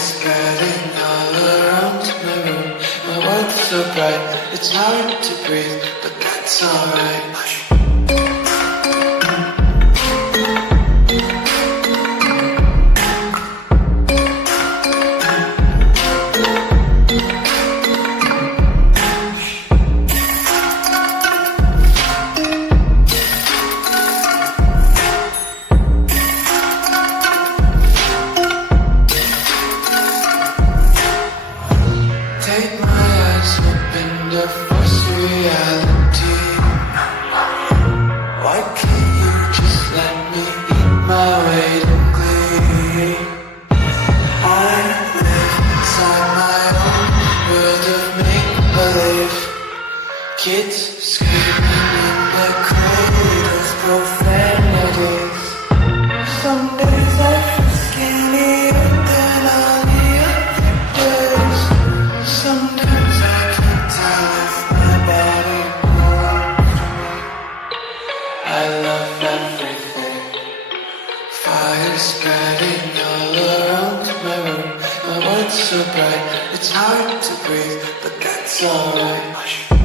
spreading all around my room. My world's so bright, it's hard to breathe, but that's alright. Take my eyes open to force reality. Why can't you just let me eat my weight in glee? I live inside my own world of make-believe. Kids screaming in the cradles, profanities. Some days I feel skinnier than all the other days. Sometimes I can't tell if my body belongs to me. I love everything. Fire spreading all around my room. My world's so bright, it's hard to breathe, but that's alright.